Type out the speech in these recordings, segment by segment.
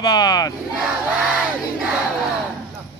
जिंदाबाद।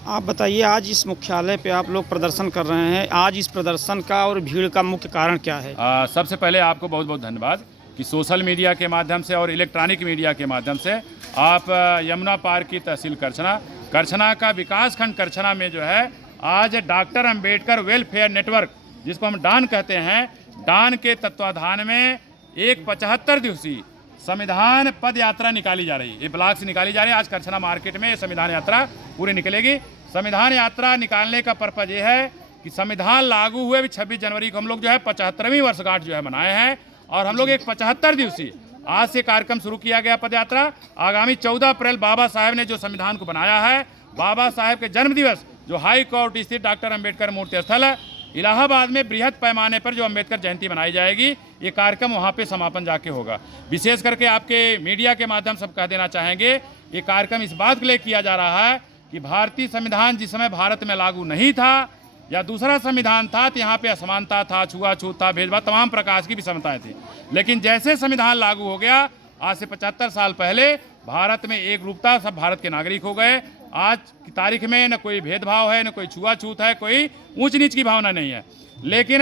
आप बताइए, आज इस मुख्यालय पे आप लोग प्रदर्शन कर रहे हैं, आज इस प्रदर्शन का और भीड़ का मुख्य कारण क्या है? सबसे पहले आपको बहुत बहुत धन्यवाद कि सोशल मीडिया के माध्यम से और इलेक्ट्रॉनिक मीडिया के माध्यम से आप यमुना पार की तहसील करछना का विकासखंड करछना में जो है आज डॉक्टर अंबेडकर वेलफेयर नेटवर्क, जिसको हम डान कहते हैं, डान के तत्वाधान में एक 75 दिवसीय संविधान पद यात्रा निकाली जा रही है। ये ब्लॉक से निकाली जा रही है। आज करछना मार्केट में संविधान यात्रा पूरी निकलेगी। संविधान यात्रा निकालने का पर्पज ये है कि संविधान लागू हुए भी 26 जनवरी को हम लोग जो है 75वीं वर्षगांठ जो है मनाए हैं, और हम लोग एक 75 दिवसीय आज से कार्यक्रम शुरू किया गया पद यात्रा। आगामी 14 अप्रैल बाबा साहेब ने जो संविधान को बनाया है, बाबा साहेब के जन्म दिवस जो हाई कोर्ट स्थित डॉक्टर अंबेडकर मूर्ति स्थल है इलाहाबाद में बृहद पैमाने पर जो अंबेडकर जयंती मनाई जाएगी, ये कार्यक्रम वहाँ पे समापन जाके होगा। विशेष करके आपके मीडिया के माध्यम से कह देना चाहेंगे, ये कार्यक्रम इस बात के लिए किया जा रहा है कि भारतीय संविधान जिस समय भारत में लागू नहीं था या दूसरा संविधान था तो यहाँ पे असमानता था, छुआछूत था, भेदभाव, तमाम प्रकार की विषमताएं थी। लेकिन जैसे संविधान लागू हो गया, आज से 75 साल पहले भारत में एक रूपता, सब भारत के नागरिक हो गए। आज की तारीख में न कोई भेदभाव है, न कोई छुआछूत है, कोई ऊंच नीच की भावना नहीं है। लेकिन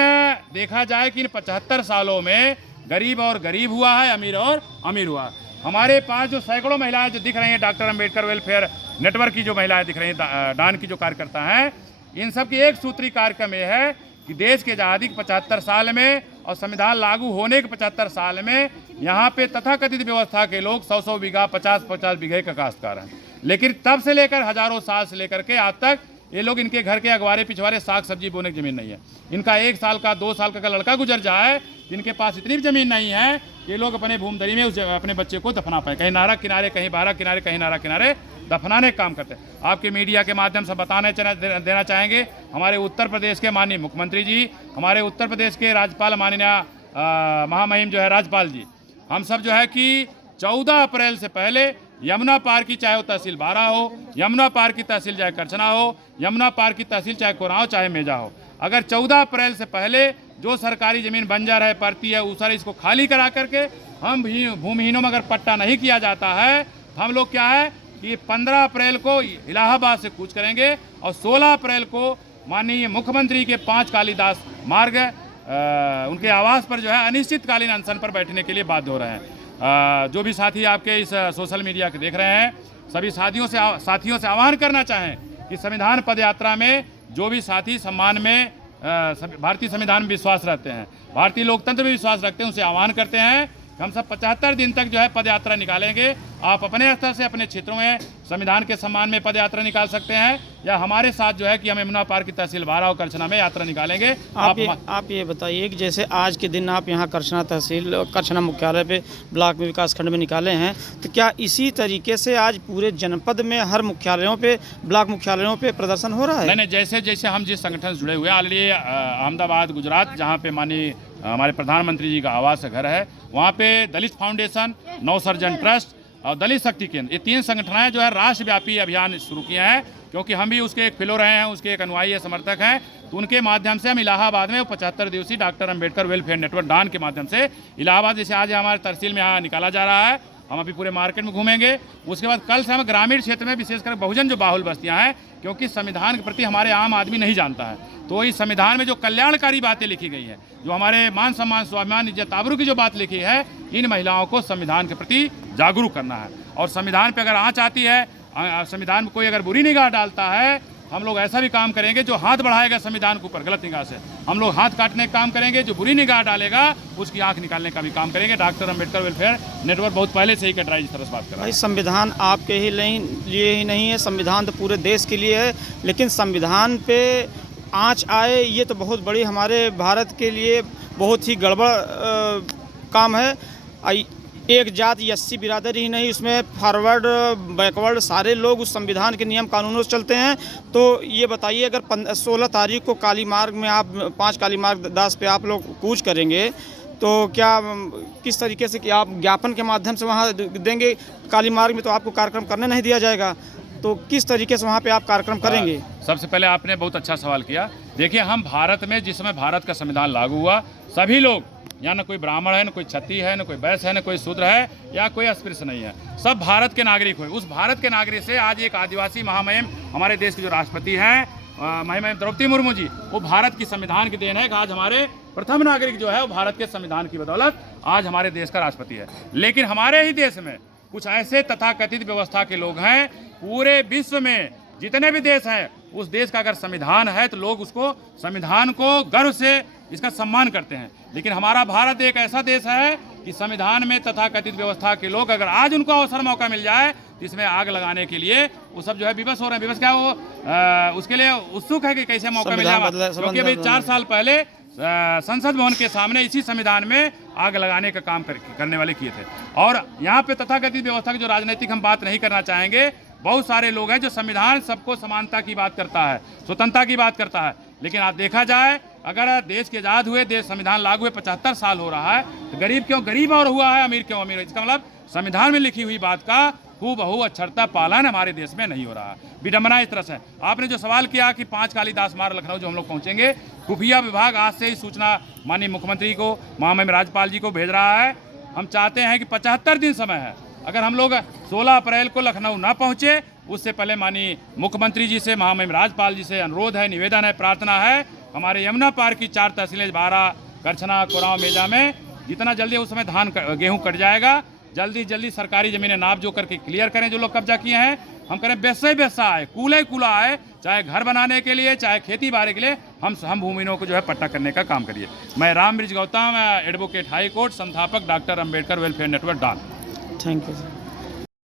देखा जाए कि इन 75 सालों में गरीब और गरीब हुआ है, अमीर और अमीर हुआ। हमारे पास जो सैकड़ों महिलाएं जो दिख रही हैं, डॉक्टर अंबेडकर वेलफेयर नेटवर्क की जो महिलाएं दिख रही हैं, डान की जो कार्यकर्ता हैं, इन सब की एक सूत्री कार्यक्रम यह है कि देश के आज़ादी के 75 साल में और संविधान लागू होने के 75 साल में यहाँ पे तथाकथित व्यवस्था के लोग 100 बीघा 50 बीघे का काश्तकार हैं। लेकिन तब से लेकर हजारों साल से लेकर के आज तक ये लोग, इनके घर के अगवारे पिछवारे साग सब्जी बोने की ज़मीन नहीं है। इनका 1 साल का 2 साल का लड़का गुजर जाए, जिनके पास इतनी ज़मीन नहीं है, ये लोग अपने भूमधरी में अपने बच्चे को दफना पाए, कहीं नारा किनारे, कहीं बारह किनारे, कहीं नारा किनारे दफनाने का काम करते हैं। आपके मीडिया के माध्यम से देना चाहेंगे, हमारे उत्तर प्रदेश के माननीय मुख्यमंत्री जी, हमारे उत्तर प्रदेश के राज्यपाल माननीय महामहिम जो है राज्यपाल जी, हम सब जो है कि 14 अप्रैल से पहले यमुना पार की, चाहे वो तहसील बारा हो, यमुना पार की तहसील चाहे करछना हो, यमुना पार की तहसील चाहे कोरांव चाहे मेजा हो, अगर 14 अप्रैल से पहले जो सरकारी ज़मीन बंजर है, पड़ती है, ऊसर, इसको खाली करा करके हम भूमिहीनों में अगर पट्टा नहीं किया जाता है तो हम लोग क्या है कि 15 अप्रैल को इलाहाबाद से कूच करेंगे और 16 अप्रैल को माननीय मुख्यमंत्री के 5 कालिदास मार्ग उनके आवास पर जो है अनिश्चितकालीन अनशन पर बैठने के लिए बाध्य हो रहे हैं। जो भी साथी आपके इस सोशल मीडिया के देख रहे हैं, सभी साथियों से आह्वान करना चाहें कि संविधान पद यात्रा में जो भी साथी सम्मान में भारतीय संविधान में विश्वास रखते हैं, भारतीय लोकतंत्र में विश्वास रखते हैं, उनसे आह्वान करते हैं हम सब 75 दिन तक जो है पद यात्रा निकालेंगे। आप अपने स्तर से अपने क्षेत्रों में संविधान के सम्मान में पद यात्रा निकाल सकते हैं, या हमारे साथ जो है कि हम यमुना पार की तहसील बारा और करछना में यात्रा निकालेंगे। आप ये बताइए कि जैसे आज के दिन आप यहाँ करछना तहसील, करछना मुख्यालय पे ब्लॉक में विकास खंड में निकाले हैं, तो क्या इसी तरीके से आज पूरे जनपद में हर मुख्यालयों पे, ब्लॉक मुख्यालयों पे प्रदर्शन हो रहा है? नहीं, जैसे जैसे हम जिस संगठन से जुड़े हुए हैं, ऑलरेडी अहमदाबाद गुजरात, जहाँ पे माननीय हमारे प्रधानमंत्री जी का आवास घर है, वहाँ पे दलित फाउंडेशन, नवसर्जन ट्रस्ट और दलित शक्ति केंद्र, ये 3 संगठनें जो है राष्ट्रव्यापी अभियान शुरू किए हैं, क्योंकि हम भी उसके एक फेलो रहे हैं, उसके एक अनुयायी समर्थक हैं। तो उनके माध्यम से हम इलाहाबाद में 75 दिवसीय डॉक्टर अंबेडकर वेलफेयर नेटवर्क डान के माध्यम से इलाहाबाद, जैसे आज हमारे तहसील में यहाँ निकाला जा रहा है, हम अभी पूरे मार्केट में घूमेंगे। उसके बाद कल से हम ग्रामीण क्षेत्र में, विशेषकर बहुजन जो बाहुल बस्तियाँ हैं, क्योंकि संविधान के प्रति हमारे आम आदमी नहीं जानता है, तो इस संविधान में जो कल्याणकारी बातें लिखी गई हैं, जो हमारे मान सम्मान स्वाभिमान इज्जत आबरू की जो बात लिखी है, इन महिलाओं को संविधान के प्रति जागरूक करना है। और संविधान पे अगर आँच आती है, संविधान में कोई अगर बुरी निगाह डालता है, हम लोग ऐसा भी काम करेंगे जो हाथ बढ़ाएगा संविधान के ऊपर गलत निगाह से, हम लोग हाथ काटने का काम करेंगे, जो बुरी निगाह डालेगा उसकी आंख निकालने का भी काम करेंगे। डॉक्टर अंबेडकर वेलफेयर नेटवर्क बहुत पहले से ही कट रहा है, इस तरह से बात कर रहा है। संविधान आपके ही लिए ही नहीं है, संविधान तो पूरे देश के लिए है, लेकिन संविधान पे आँच आए ये तो बहुत बड़ी हमारे भारत के लिए बहुत ही गड़बड़ काम है। एक जात एससी बिरादरी ही नहीं, उसमें फॉरवर्ड बैकवर्ड सारे लोग उस संविधान के नियम कानूनों से चलते हैं। तो ये बताइए, अगर 16 तारीख को काली मार्ग में आप 5 काली मार्ग दास पे आप लोग कूच करेंगे, तो क्या किस तरीके से कि आप ज्ञापन के माध्यम से वहाँ देंगे? काली मार्ग में तो आपको कार्यक्रम करने नहीं दिया जाएगा, तो किस तरीके से वहाँ पे आप कार्यक्रम करेंगे? सबसे पहले आपने बहुत अच्छा सवाल किया। देखिए, हम भारत में जिस समय भारत का संविधान लागू हुआ, सभी लोग यहाँ न कोई ब्राह्मण है, न कोई क्षत्रिय है, न कोई वैश्य है, न कोई शूद्र है या कोई अस्पृश्य नहीं है, सब भारत के नागरिक हुए। उस भारत के नागरिक से आज एक आदिवासी महामहिम हमारे देश के जो राष्ट्रपति हैं महिम द्रौपदी मुर्मू जी, वो भारत की संविधान की देन है कि आज हमारे प्रथम नागरिक जो है वो भारत के संविधान की बदौलत आज हमारे देश का राष्ट्रपति है। लेकिन हमारे ही देश में कुछ ऐसे तथाकथित व्यवस्था के लोग हैं, पूरे विश्व में जितने भी देश हैं उस देश का अगर संविधान है तो लोग उसको संविधान को गर्व से इसका सम्मान करते हैं। लेकिन हमारा भारत एक ऐसा देश है कि संविधान में तथाकथित व्यवस्था के लोग अगर आज उनको अवसर मौका मिल जाए तो इसमें आग लगाने के लिए वो सब जो है विवश हो रहे हैं। विवश क्या, वो उसके लिए उत्सुक है कि कैसे मौका मिल जाए, क्योंकि अभी 4 साल पहले संसद भवन के सामने इसी संविधान में आग लगाने का काम करने वाले किए थे। और यहाँ पे तथाकथित व्यवस्था की जो राजनीतिक हम बात नहीं करना चाहेंगे, बहुत सारे लोग हैं जो संविधान सबको समानता की बात करता है, स्वतंत्रता की बात करता है, लेकिन आप देखा जाए अगर देश के आज़ाद हुए, देश संविधान लागू हुए 75 साल हो रहा है तो गरीब क्यों गरीब और हुआ है, अमीर क्यों अमीर है। इसका मतलब संविधान में लिखी हुई बात का हूबहू अक्षरता पालन हमारे देश में नहीं हो रहा है। विडंबना इस तरह से। आपने जो सवाल किया कि 5 कालिदास मार्ग लखनऊ जो हम लोग पहुंचेंगे, खुफिया विभाग आज से ही सूचना माननीय मुख्यमंत्री को, महामहिम राज्यपाल जी को भेज रहा है। हम चाहते हैं कि 75 दिन समय है, अगर हम लोग 16 अप्रैल को लखनऊ ना पहुंचे उससे पहले माननीय मुख्यमंत्री जी से, महामहिम राज्यपाल जी से अनुरोध है, निवेदन है, प्रार्थना है, हमारे यमुना पार की 4 तहसीलें 12 करछना, कोरांव, मेजा में जितना जल्दी उस समय धान गेहूँ कट जाएगा, जल्दी सरकारी ज़मीनें नाप जो करके क्लियर करें जो लोग कब्जा किए हैं। हम करें बेसा आए, कूला आए, चाहे घर बनाने के लिए चाहे खेती बाड़ी के लिए, हम भूमिहीनों को जो है पट्टा करने का काम करिए। मैं Ram Brij Gautam, advocate high court, संस्थापक डॉक्टर अंबेडकर वेलफेयर नेटवर्क डान। Thank you sir.